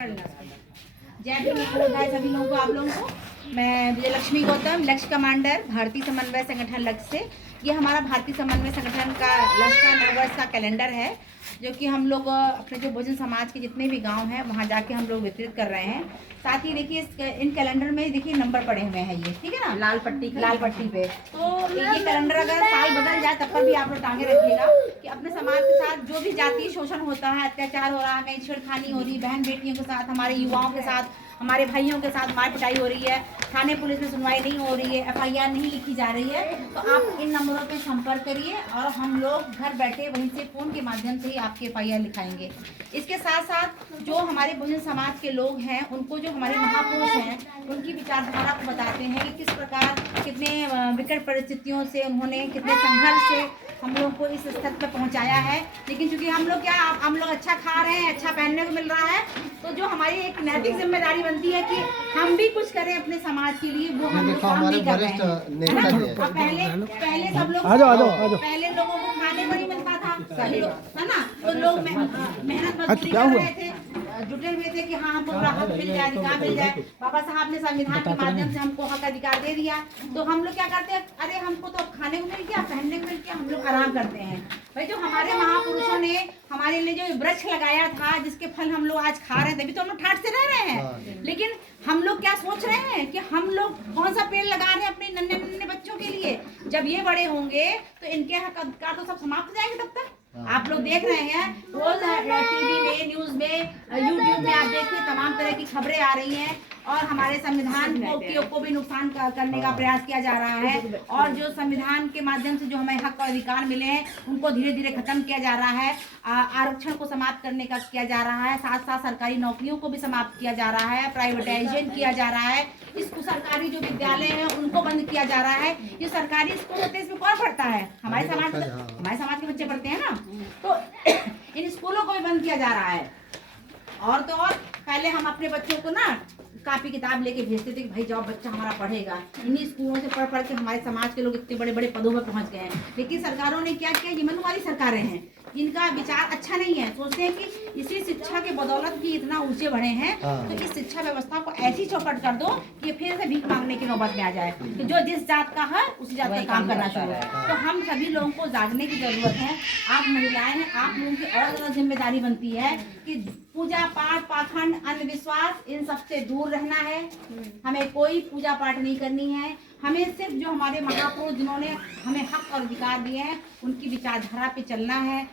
जय भीम सभी लोगों को, आप लोगों को मैं विजयलक्ष्मी गौतम, लक्ष्य कमांडर, भारतीय समन्वय संगठन लक्ष्य से। ये हमारा भारतीय समन्वय संगठन का लक्ष्य का नववर्ष का कैलेंडर है, जो कि हम लोग अपने जो बहुजन समाज के जितने भी गांव हैं वहां जाके हम लोग वितरित कर रहे हैं। साथ ही देखिए इन कैलेंडर में देखिए नंबर पड़े हुए हैं, ये ठीक है ना, लाल पट्टी पे। तो ये कैलेंडर अगर साल बदल जाए तब पर भी आप लोग टांगे रखिएगा कि अपने समाज के साथ जो भी जातीय शोषण होता है, अत्याचार हो रहा है, कहीं छेड़खानी हो रही है, बहन बेटियों के साथ, हमारे युवाओं के साथ, हमारे भाइयों के साथ मार पिटाई हो रही है, थाने पुलिस में सुनवाई नहीं हो रही है, एफआईआर नहीं लिखी जा रही है, तो आप इन नंबरों पे संपर्क करिए और हम लोग घर बैठे वहीं से फ़ोन के माध्यम से ही आपके एफआईआर लिखाएंगे। इसके साथ साथ जो हमारे बहुजन समाज के लोग हैं, उनको जो हमारे महापुरुष हैं, उनकी विचारधारा को बताते हैं कि किस प्रकार कितने विकट परिस्थितियों से उन्होंने, कितने संघर्ष से हम लोग को इस स्तर पर पहुंचाया है। लेकिन चूंकि हम लोग अच्छा खा रहे हैं, अच्छा पहनने को मिल रहा है, तो जो हमारी एक नैतिक जिम्मेदारी बनती है कि हम भी कुछ करें अपने समाज के लिए, वो हम लोग काम नहीं कर रहे हैं। पहले सब लोग पहले लोगों को खाने को नहीं मिलता था, है ना, तो लोग मेहनत मजदूरी कर रहे थे, जुटे हुए थे कि हाँ हमको पूरा हक मिल जाए, अधिकार मिल जाए। बाबा साहब ने संविधान के माध्यम से हमको हक अधिकार दे दिया, तो हम लोग क्या करते हैं, अरे हमको तो खाने को मिल गया, पहनने को मिल गया, हम लोग आराम करते हैं। भाई जो हमारे महापुरुषों ने हमारे लिए जो वृक्ष लगाया था, जिसके फल हम लोग आज खा रहे थे, अभी तो हम लोग ठाट से रह रहे हैं, लेकिन हम लोग क्या सोच रहे हैं कि हम लोग कौन सा पेड़ लगा रहे हैं अपने नन्हे नन्हे बच्चों के लिए। जब ये बड़े होंगे तो इनके हक अधिकार तो सब समाप्त हो जाएंगे। तब तक आप लोग देख रहे हैं रोज टीवी में, न्यूज में, यूट्यूब में आप देखिए तमाम तरह की खबरें आ रही हैं और हमारे संविधान को भी नुकसान करने का प्रयास किया जा रहा है, और जो संविधान के माध्यम से जो हमें हक और अधिकार मिले हैं उनको धीरे धीरे खत्म किया जा रहा है, आरक्षण को समाप्त करने का किया जा रहा है, साथ साथ सरकारी नौकरियों को भी समाप्त किया जा रहा है, प्राइवेटाइजेशन किया जा रहा है, इसको सरकारी जो विद्यालय हैं उनको बंद किया जा रहा है। ये सरकारी स्कूल होते हैं, इसमें कौन पढ़ता है? हमारे समाज के बच्चे पढ़ते हैं ना, तो इन स्कूलों को भी बंद किया जा रहा है। और तो और पहले हम अपने बच्चों को ना कापी किताब लेके भेजते थे कि भाई जाओ बच्चा हमारा पढ़ेगा। इन्हीं स्कूलों से पढ़ के हमारे समाज के लोग इतने बड़े बड़े पदों पर पहुंच गए हैं। लेकिन सरकारों ने क्या किया, हिमंत वाली सरकारें हैं, इनका विचार अच्छा नहीं है। सोचते हैं कि इसी शिक्षा के बदौलत भी इतना ऊंचे बढ़े हैं, तो इस शिक्षा व्यवस्था को ऐसी चौपट कर दो कि फिर से भीख मांगने की नौबत में आ जाए, तो जो जिस जात का है उसी जात का काम करना चाहिए। तो हम सभी लोगों को जागने की जरूरत है। आप महिलाएं हैं, आप लोगों की और ज्यादा जिम्मेदारी बनती है कि पूजा पाठ, पाखंड, अंधविश्वास, इन सबसे दूर रहना है। हमें कोई पूजा पाठ नहीं करनी है। हमें सिर्फ जो हमारे महापुरुष जिन्होंने हमें हक और अधिकार दिए हैं उनकी विचारधारा पे चलना है।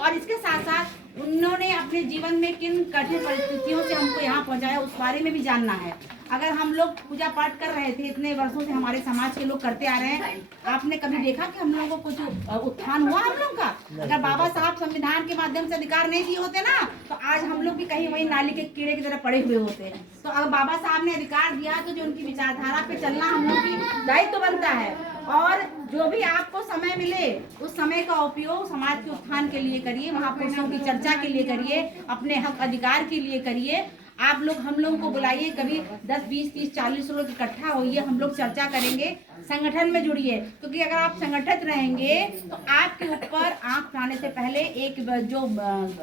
और इसके साथ साथ उन्होंने अपने जीवन में किन कठिन परिस्थितियों से हमको यहाँ पहुँचाया उस बारे में भी जानना है। अगर हम लोग पूजा पाठ कर रहे थे, इतने वर्षों से हमारे समाज के लोग करते आ रहे हैं, आपने कभी देखा कि हम लोगों को कुछ उत्थान हुआ हम लोग का? अगर बाबा साहब संविधान के माध्यम से अधिकार नहीं दिए होते ना, तो आज हम लोग भी कहीं वहीं नाली के कीड़े की तरह पड़े हुए होते। तो अगर बाबा साहब ने अधिकार दिया तो जो उनकी विचारधारा पे चलना हम लोग की दायित्व बनता है। और जो भी आपको समय मिले उस समय का उपयोग समाज के उत्थान के लिए करिए, महापुरुषों की चर्चा के लिए करिए, अपने हक अधिकार के लिए करिए। आप लोग हम लोगों को बुलाइए, कभी 10, 20, 30, 40 लोग इकट्ठा होइए, हम लोग चर्चा करेंगे, संगठन में जुड़िए। क्योंकि अगर आप संगठित रहेंगे तो आपके ऊपर आंख उठाने से पहले एक जो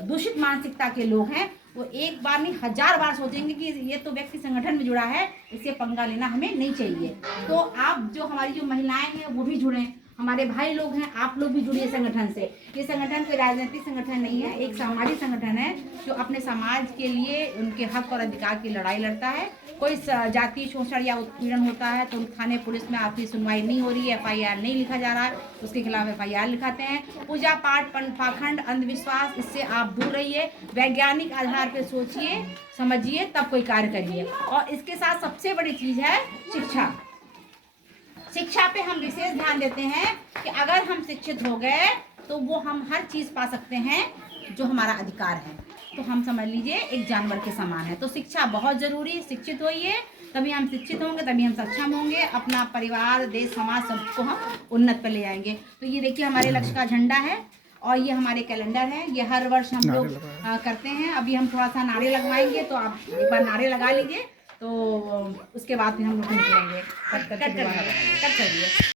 दूषित मानसिकता के लोग हैं वो एक बार नहीं 1000 बार सोचेंगे कि ये तो व्यक्ति संगठन में जुड़ा है, इससे पंगा लेना हमें नहीं चाहिए। तो आप जो हमारी जो महिलाएं हैं वो भी जुड़ें, हमारे भाई लोग हैं, आप लोग भी जुड़िए संगठन से। ये संगठन कोई राजनीतिक संगठन नहीं है, एक सामाजिक संगठन है जो अपने समाज के लिए उनके हक और अधिकार की लड़ाई लड़ता है। कोई जातीय शोषण या उत्पीड़न होता है तो थाने पुलिस में आपकी सुनवाई नहीं हो रही है, एफआईआर नहीं लिखा जा रहा है, उसके खिलाफ एफआईआर लिखाते हैं। पूजा पाठ, पाखंड, अंधविश्वास, इससे आप दूर रहिए, वैज्ञानिक आधार पर सोचिए, समझिए, तब कोई कार्य करिए। और इसके साथ सबसे बड़ी चीज है शिक्षा। शिक्षा पे हम विशेष ध्यान देते हैं कि अगर हम शिक्षित हो गए तो वो हम हर चीज़ पा सकते हैं जो हमारा अधिकार है। तो हम समझ लीजिए एक जानवर के समान है। तो शिक्षा बहुत ज़रूरी, शिक्षित होइए, तभी हम शिक्षित होंगे, तभी हम सक्षम होंगे, अपना परिवार, देश, समाज सबको हम उन्नत पर ले आएंगे। तो ये देखिए हमारे लक्ष्य का झंडा है और ये हमारे कैलेंडर है, ये हर वर्ष हम लोग करते हैं। अभी हम थोड़ा सा नारे लगवाएंगे, तो आप एक बार नारे लगा लीजिए, तो उसके बाद फिर हम लोग निकलेंगे। कट करिए।